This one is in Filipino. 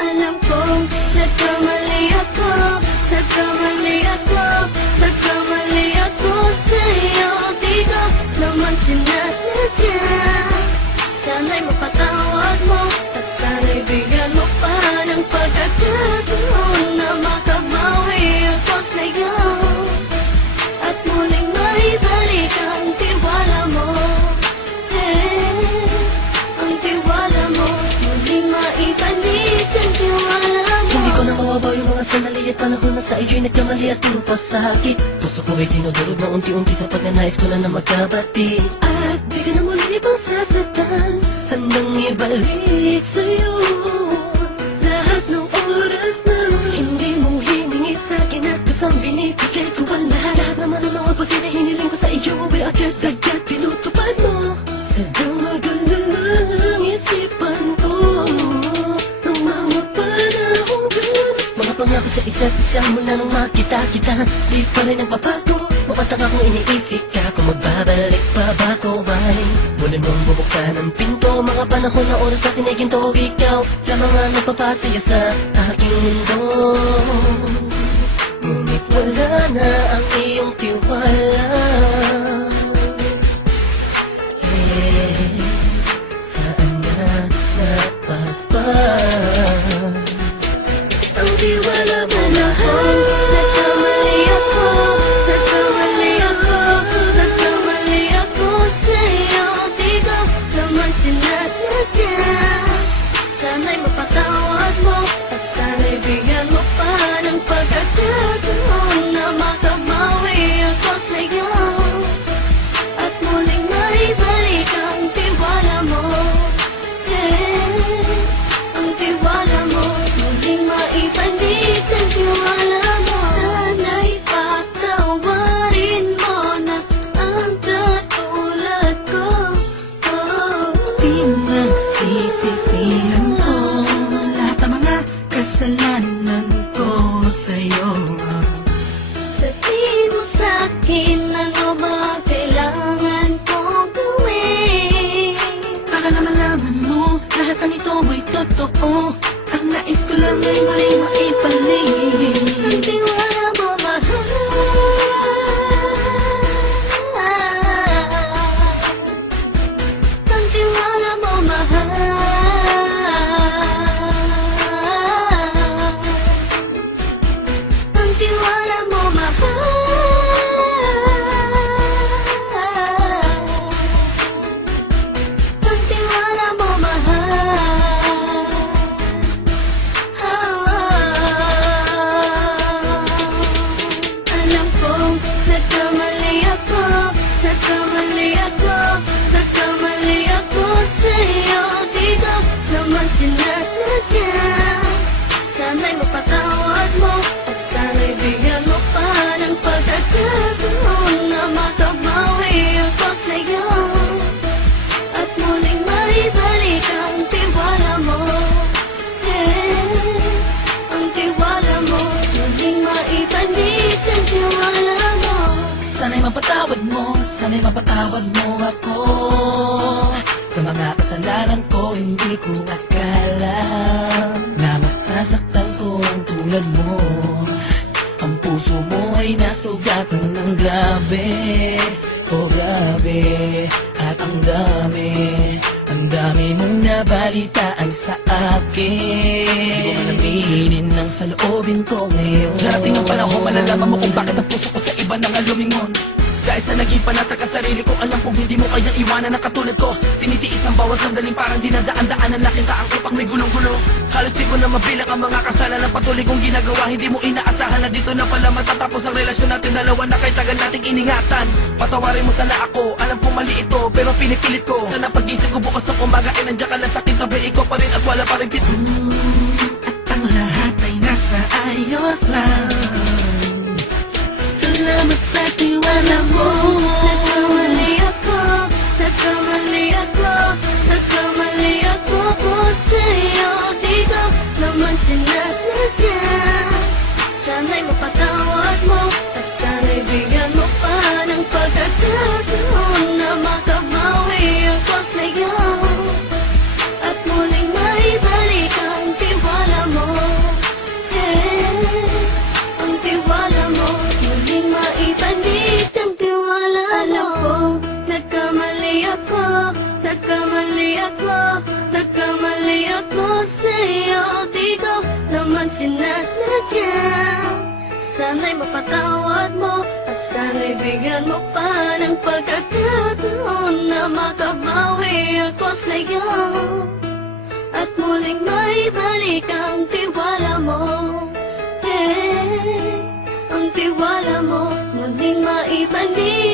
Alam kong nagkamali ako, nagkamali ako, nagkamali ako sa'yo. Di ko naman sinasadya. Sana'y mapatawad mo at sana'y bigyan mo pa ng pagkakataon na makabawi ako sa'yo at muling maibalik ang tiwala mo. Ang tiwala mo, muling maibalik ang tiwala mo. Hindi ko na mawabaw yung mga sandali at panahon na sa iyo'y nagkamali at puro pasakit. Puso ko ay dinudurog na unti-unti sa pagnanais ko na magkabati. At di ka na muli pang sasaktan, handang ibalik sa'yo lahat ng oras na hindi mo hiningi sa'kin at kasang binibigay ko ang lahat. Lahat naman ng mga bagay na hiniling ko sa iyo ay agad-agad tinutupad mo. Sadyang magalang isipan ko ng mga panahong dun. Mga pangako sa isa't isa mula nung makita kita, di pa rin nagbabago. Mapatang akong iniisip ka kung magbabalik pa ba ko ay muli mong bubuksan ang pinto. Mga panahon na oras natin ay ginto, ikaw lamang ang nagpapasaya sa aking mundo. Ngunit wala na ang iyong tiwala. Saan na napagpa ang tiwala mo mahal? Nagkamali ako, nagkamali ako, nagkamali ako sa'yo. Di ko naman sinasadya. Sana'y mapatawad mo at sana'y bigyan mo pa ng pagkakataon na makabawi ako sa'yo at muling maibalik ang tiwala mo. Ang tiwala mo, muling maibalik ang tiwala mo. Sana'y patawarin mo na ang katulad ko. Pinagsisisihan ko lahat ng mga kasalanan ko sa'yo. Sabihin mo sa'kin ano ba kailangan kong gawin Para na malaman mo lahat ng ito ay totoo. Ang nais ko lang ay may maibalik ang tiwala mo, mahal. Ang tiwala mo, mahal. Ang tiwala mo, mahal. Ang tiwala mo, mahal. Alam kong nagkamali ako, nagkamali ako, nagkamali ako sa'yo. Di ko naman sinasadya. Sana'y mapatawad mo at sana'y bigyan mo pa ng pagkakataon na makabawi ako sa'yo at muling maibalik ang tiwala mo. Ang tiwala mo, muling maibalik ang tiwala mo. Sana'y mapatawad mo, sana'y mapatawad mo ako sa mga kasalanan ko. Hindi ko akala na masasaktan ko ang tulad mo. Ang puso mo ay nasugatan ng grabe, oh grabe. At ang dami mong nabalitaan sa akin. Di ko man aminin ang saloobin ko ngayon. Darating ang panahon, malalaman mo kung bakit ang puso ko sa iba nang alumingon. Dahil sa naging panatag sa sarili ko, alam kong hindi mo kayang iwanan na katulad ko. Tinitiis ang bawat sandaling parang dinadaan-daan ang laking taang upang may gulong-gulo. Halos di ko na mabilang ang mga kasalanan na patuloy kong ginagawa. Hindi mo inaasahan na dito na pala matatapos ang relasyon natin dalawa na kahit tagal nating iningatan. Patawarin mo sana ako, alam kong mali ito pero pinipilit ko. Sana pag-isip ko bukas sa kumbaga ay nandiyan ka lang sa akin, tabi ikaw pa rin at wala pa rin pit. At ang lahat ay nasa ayos lang. Salamat sa tiwala mo. Nagkamali ako, nagkamali ako, nagkamali ako sa'yo. Di ko naman sinasadya. Sana'y mapatawad mo at sana'y bigyan mo pa ng pagkakataon na makabawi ako sa'yo at muling maibalik ang tiwala mo. sa'yo, di ko naman sinasadya. Sana'y mapatawad mo at sana'y bigyan mo pa ng pagkakataon na makabawi ako sa'yo at muling maibalik ang tiwala mo. Ang tiwala mo muling maibalik